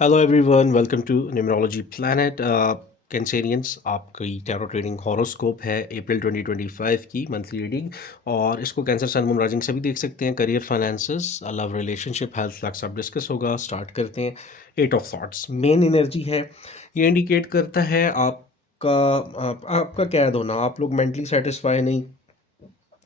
Hello everyone, welcome to numerology planet. Cancerians, आपकी tarot trading horoscope है April 2025 की monthly reading. और इसको कैंसर सन मून राइजिंग से भी देख सकते हैं। Career, finances, love, relationship, health, luck सब डिस्कस होगा। स्टार्ट करते हैं। Eight of thoughts main energy है। ये इंडिकेट करता है आपका कैद होना। आप लोग मेंटली सेटिस्फाई नहीं,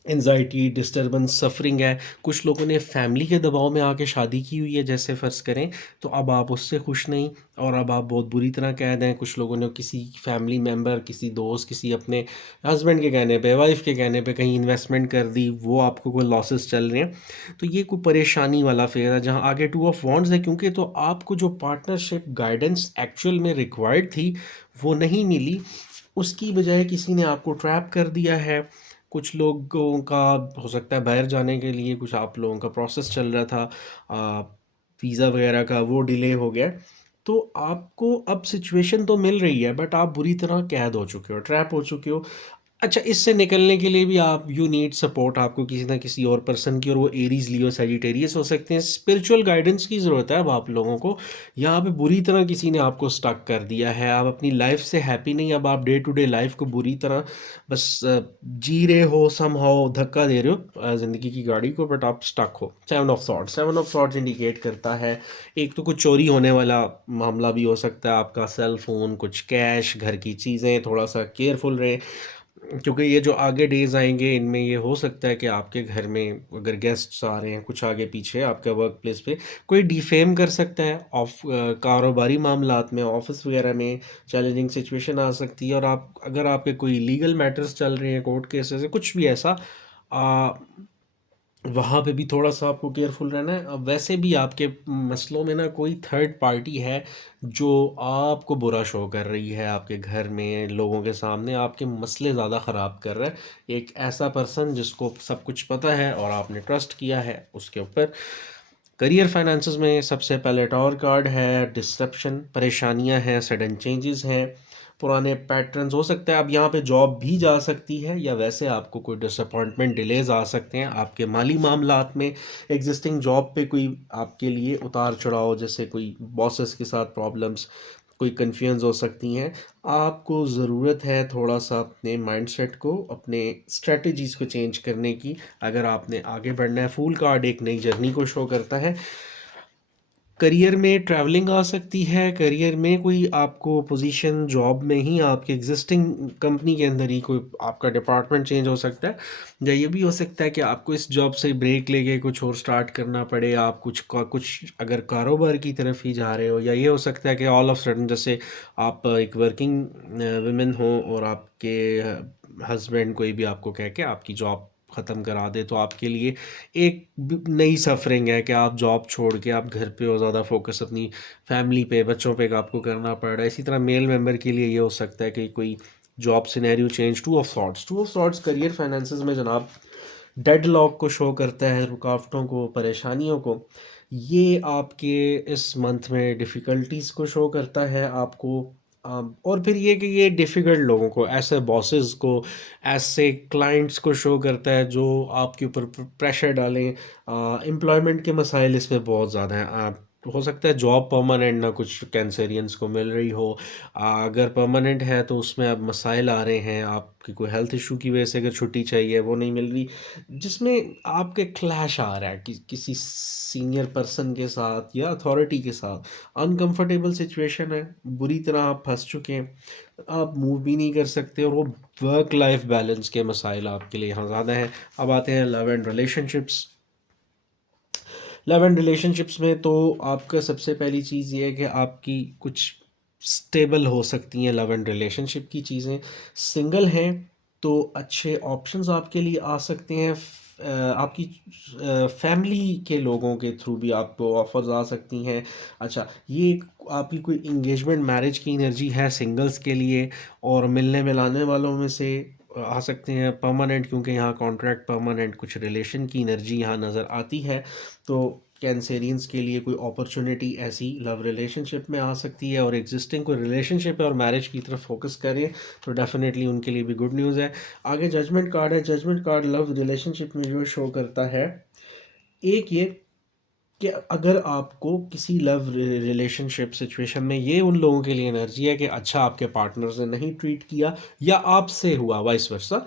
एनजाइटी, डिस्टर्बेंस, सफरिंग है। कुछ लोगों ने फैमिली के दबाव में आके शादी की हुई है, जैसे फ़र्ज़ करें, तो अब आप उससे खुश नहीं और अब आप बहुत बुरी तरह कैद हैं। कुछ लोगों ने किसी फैमिली मेम्बर, किसी दोस्त, किसी अपने हस्बैंड के कहने पे, वाइफ के कहने पे कहीं इन्वेस्टमेंट कर दी, वो आपको कोई लॉसेस चल रहे हैं। तो ये कोई परेशानी वाला फेज़ है जहाँ आगे टू ऑफ वॉन्ड्स है, क्योंकि तो आपको जो पार्टनरशिप गाइडेंस एक्चुअल में रिक्वायर्ड थी वो नहीं मिली। उसकी बजाय किसी ने आपको ट्रैप कर दिया है। कुछ लोगों का हो सकता है बाहर जाने के लिए कुछ आप लोगों का प्रोसेस चल रहा था, वीज़ा वगैरह का, वो डिले हो गया। तो आपको अब सिचुएशन तो मिल रही है, बट आप बुरी तरह कैद हो चुके हो, ट्रैप हो चुके हो। अच्छा, इससे निकलने के लिए भी आप यू नीड सपोर्ट। आपको किसी ना किसी और पर्सन की, और वो एरीज, लियो, सजिटेरियस हो सकते हैं। स्पिरिचुअल गाइडेंस की ज़रूरत है अब आप लोगों को। यहाँ पे बुरी तरह किसी ने आपको स्टक कर दिया है। आप अपनी लाइफ से हैप्पी नहीं। अब आप डे टू डे लाइफ को बुरी तरह बस जी रहे हो, सम हाउ धक्का दे रहे हो ज़िंदगी की गाड़ी को, बट आप स्टक हो। सेवन ऑफ सॉर्ट्स इंडिकेट करता है एक तो कुछ चोरी होने वाला मामला भी हो सकता है। आपका सेल फोन, कुछ कैश, घर की चीज़ें, थोड़ा सा केयरफुल रहें, क्योंकि ये जो आगे डेज़ आएंगे इनमें ये हो सकता है कि आपके घर में अगर गेस्ट्स आ रहे हैं कुछ आगे पीछे, आपके वर्क प्लेस पे कोई डिफेम कर सकता है। कारोबारी मामलात में, ऑफिस वगैरह में चैलेंजिंग सिचुएशन आ सकती है। और आप अगर आपके कोई लीगल मैटर्स चल रहे हैं, कोर्ट केसेस है, कुछ भी ऐसा, वहाँ पे भी थोड़ा सा आपको केयरफुल रहना है। अब वैसे भी आपके मसलों में ना कोई थर्ड पार्टी है जो आपको बुरा शो कर रही है। आपके घर में लोगों के सामने आपके मसले ज़्यादा ख़राब कर रहा है। एक ऐसा पर्सन जिसको सब कुछ पता है और आपने ट्रस्ट किया है उसके ऊपर। करियर, फाइनेंसेस में सबसे पहले टावर कार्ड है। डिस्ट्रप्शन, परेशानियां हैं, सडन चेंजेस हैं, पुराने पैटर्न्स हो सकता है। अब यहाँ पे जॉब भी जा सकती है, या वैसे आपको कोई डिसअपॉइंटमेंट, डिलेज आ सकते हैं आपके माली मामलात में। एग्जिस्टिंग जॉब पे कोई आपके लिए उतार चढ़ाव, जैसे कोई बॉसेस के साथ प्रॉब्लम्स, कोई कन्फ्यूजन हो सकती हैं। आपको ज़रूरत है थोड़ा सा अपने माइंडसेट को, अपने स्ट्रेटजीज़ को चेंज करने की, अगर आपने आगे बढ़ना है। फूल कार्ड एक नई जर्नी को शो करता है। करियर में ट्रैवलिंग आ सकती है। करियर में कोई आपको पोजीशन, जॉब में ही आपके एग्जिस्टिंग कंपनी के अंदर ही कोई आपका डिपार्टमेंट चेंज हो सकता है। या ये भी हो सकता है कि आपको इस जॉब से ब्रेक लेके कुछ और स्टार्ट करना पड़े। आप कुछ अगर कारोबार की तरफ ही जा रहे हो, या ये हो सकता है कि ऑल ऑफ सडन, जैसे आप एक वर्किंग वुमेन हो और आपके हस्बैंड कोई भी आपको कह के आपकी जॉब ख़त्म करा दे, तो आपके लिए एक नई सफरिंग है कि आप जॉब छोड़ के आप घर पे हो, ज़्यादा फोकस अपनी फैमिली पे, बच्चों पे आपको करना पड़ रहा है। इसी तरह मेल मेंबर के लिए ये हो सकता है कि कोई job scenario change. Two of swords career, finances में जनाब डेड लॉक को शो करता है, रुकावटों को, परेशानियों को। ये आपके इस मंथ में डिफ़िकल्टीज़ को शो करता है आपको। और फिर ये कि ये डिफ़िकल्ट लोगों को, ऐसे बॉसेस को, ऐसे क्लाइंट्स को शो करता है जो आपके ऊपर प्रेशर डालें। एम्प्लॉयमेंट के मसाइल इस पे बहुत ज़्यादा हैं। आप हो सकता है जॉब परमानेंट ना कुछ कैंसेरियंस को मिल रही हो। अगर परमानेंट है तो उसमें अब मसाइल आ रहे हैं। आपकी कोई हेल्थ इशू की वजह से अगर छुट्टी चाहिए वो नहीं मिल रही, जिसमें आपके क्लैश आ रहा है किसी सीनियर पर्सन के साथ या अथॉरिटी के साथ। अनकंफर्टेबल सिचुएशन है, बुरी तरह आप फंस चुके हैं, आप मूव भी नहीं कर सकते। और वो वर्क लाइफ बैलेंस के मसाइल आपके लिए यहाँ ज़्यादा हैं। अब आते हैं love and relationships. Love and relationships में तो आपका सबसे पहली चीज़ ये है कि आपकी कुछ स्टेबल हो सकती हैं लव एंड रिलेशनशिप की चीज़ें। सिंगल हैं तो अच्छे ऑप्शंस आपके लिए आ सकते हैं। आपकी फैमिली के लोगों के थ्रू भी आपको ऑफर्स आ सकती हैं। अच्छा, ये आपकी कोई इंगेजमेंट, मैरिज की एनर्जी है सिंगल्स के लिए। और मिलने मिलाने वालों में से आ सकते हैं परमानेंट, क्योंकि यहाँ कॉन्ट्रैक्ट परमानेंट, कुछ रिलेशन की एनर्जी यहाँ नज़र आती है। तो कैंसेरियंस के लिए कोई अपॉर्चुनिटी ऐसी लव रिलेशनशिप में आ सकती है। और एग्जिस्टिंग कोई रिलेशनशिप है और मैरिज की तरफ फोकस करें तो डेफिनेटली उनके लिए भी गुड न्यूज़ है। आगे जजमेंट कार्ड है। जजमेंट कार्ड लव रिलेशनशिप में जो शो करता है, एक ये कि अगर आपको किसी लव रिलेशनशिप सिचुएशन में ये उन लोगों के लिए एनर्जी है कि अच्छा आपके पार्टनर ने नहीं ट्रीट किया या आपसे हुआ वाइस वर्सा,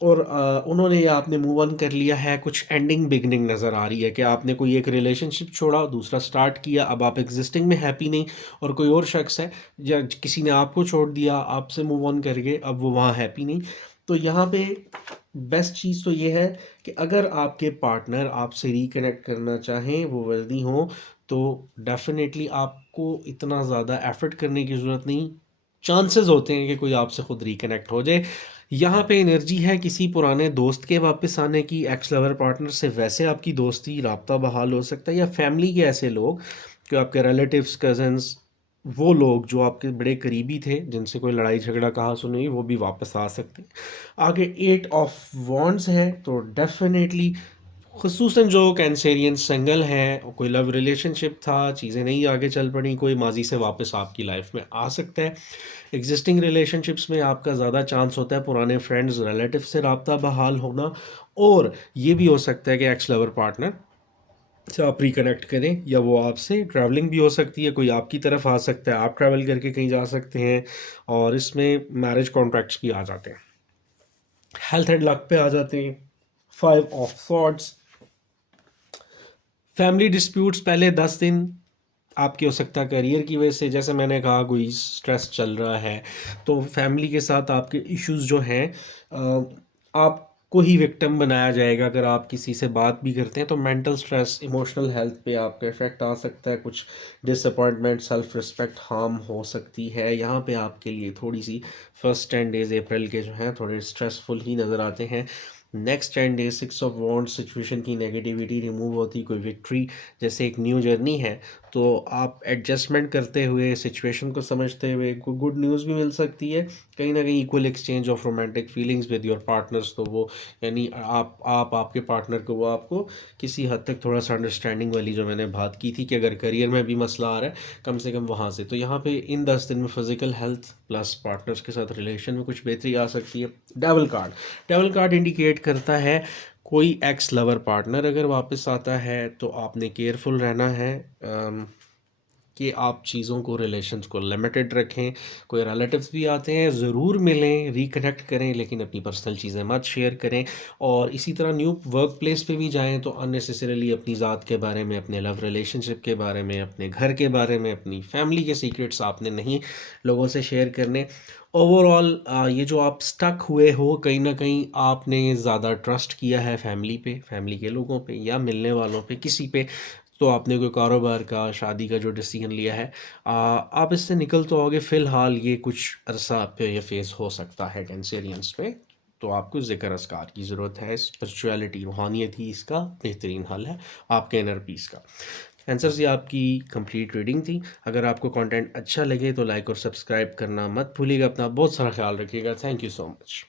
और उन्होंने या आपने मूव ऑन कर लिया है, कुछ एंडिंग बिगनिंग नज़र आ रही है कि आपने कोई एक रिलेशनशिप छोड़ा, दूसरा स्टार्ट किया, अब आप एग्जिस्टिंग में हैप्पी नहीं, और कोई और शख्स है या किसी ने आपको छोड़ दिया आपसे मूव ऑन करके, अब वो वहाँ हैप्पी नहीं। तो यहाँ पे बेस्ट चीज़ तो ये है कि अगर आपके पार्टनर आपसे रिकनेक्ट करना चाहें, वो वर्दी हों, तो डेफिनेटली आपको इतना ज़्यादा एफर्ट करने की ज़रूरत नहीं, चांसेस होते हैं कि कोई आपसे खुद रिकनेक्ट हो जाए। यहाँ पे एनर्जी है किसी पुराने दोस्त के वापस आने की, एक्स लवर पार्टनर से वैसे आपकी दोस्ती राब्ता बहाल हो सकता है, या फैमिली के ऐसे लोग जो आपके रिलेटिव्स, कज़न्स, वो लोग जो आपके बड़े करीबी थे जिनसे कोई लड़ाई झगड़ा कहा सुनी हुई, वो भी वापस आ सकते हैं। आगे 8 ऑफ वॉन्ड्स है, तो डेफिनेटली खुसूसन जो कैंसेरियन सिंगल हैं, कोई लव रिलेशनशिप था, चीज़ें नहीं आगे चल पड़ी, कोई माजी से वापस आपकी लाइफ में आ सकता है। एग्जिस्टिंग रिलेशनशिप्स में आपका ज़्यादा चांस होता है पुराने फ्रेंड्स, रिलेटिव से राब्ता बहाल होना, और ये भी हो सकता है कि एक्स लवर पार्टनर से आप रिकनेक्ट करें, या वो आपसे ट्रैवलिंग भी हो सकती है, कोई आपकी तरफ आ सकता है, आप ट्रैवल करके कहीं जा सकते हैं, और इसमें मैरिज कॉन्ट्रैक्ट्स भी आ जाते हैं। हेल्थ एंड लक पे आ जाते हैं, 5 ऑफ सॉर्ड्स। फैमिली डिस्प्यूट्स पहले 10 दिन आपके हो सकता है करियर की वजह से, जैसे मैंने कहा कोई स्ट्रेस चल रहा है, तो फैमिली के साथ आपके इश्यूज जो हैं, आपको ही विक्टिम बनाया जाएगा अगर आप किसी से बात भी करते हैं, तो मेंटल स्ट्रेस, इमोशनल हेल्थ पे आपका इफेक्ट आ सकता है, कुछ डिसअपॉइंटमेंट, सेल्फ रिस्पेक्ट हार्म हो सकती है। यहाँ पे आपके लिए थोड़ी सी फर्स्ट 10 डेज़ अप्रैल के जो हैं थोड़े स्ट्रेसफुल ही नज़र आते हैं। Next 10 days 6 of wands, situation की नेगेटिविटी रिमूव होती, कोई विक्ट्री, जैसे एक न्यू जर्नी है, तो आप एडजस्टमेंट करते हुए, सिचुएशन को समझते हुए, कोई गुड न्यूज़ भी मिल सकती है, कहीं ना कहीं equal exchange of romantic feelings with your partners, तो वो यानी आप आपके पार्टनर को, वो आपको किसी हद तक थोड़ा सा अंडरस्टैंडिंग वाली जो मैंने बात की थी कि अगर करियर में भी मसला आ रहा है, कम से कम वहाँ से, तो यहाँ पे इन 10 दिन में फिजिकल हेल्थ प्लस पार्टनर्स के साथ रिलेशन में कुछ बेहतरी आ सकती है। डेवल कार्ड इंडिकेट करता है कोई एक्स लवर पार्टनर अगर वापस आता है, तो आपने केयरफुल रहना है कि आप चीज़ों को, रिलेशंस को लिमिटेड रखें। कोई रिलेटिव्स भी आते हैं, ज़रूर मिलें, रिकनेक्ट करें, लेकिन अपनी पर्सनल चीज़ें मत शेयर करें। और इसी तरह न्यू वर्क प्लेस पे भी जाएं तो अननेसेसरीली अपनी ज़ात के बारे में, अपने लव रिलेशनशिप के बारे में, अपने घर के बारे में, अपनी फैमिली के सीक्रेट्स आपने नहीं लोगों से शेयर करने। ओवरऑल ये जो आप स्टक हुए हो, कहीं ना कहीं आपने ज़्यादा ट्रस्ट किया है फैमिली पे, फैमिली के लोगों पे, या मिलने वालों पे, किसी पे, तो आपने कोई कारोबार का, शादी का जो डिसीजन लिया है, आप इससे निकल तो आओगे। फ़िलहाल ये कुछ अरसा आप पे ये फेस हो सकता है कैंसेरियंस पे, तो आपको ज़िक्र अस्कार की ज़रूरत है। स्पिरिचुअलिटी, रूहानियत ही इसका बेहतरीन हल है आपके इनर पीस का। आंसर्स ये आपकी कंप्लीट रीडिंग थी। अगर आपको कंटेंट अच्छा लगे तो लाइक और सब्सक्राइब करना मत भूलिएगा। अपना बहुत सारा ख्याल रखिएगा। Thank you so much.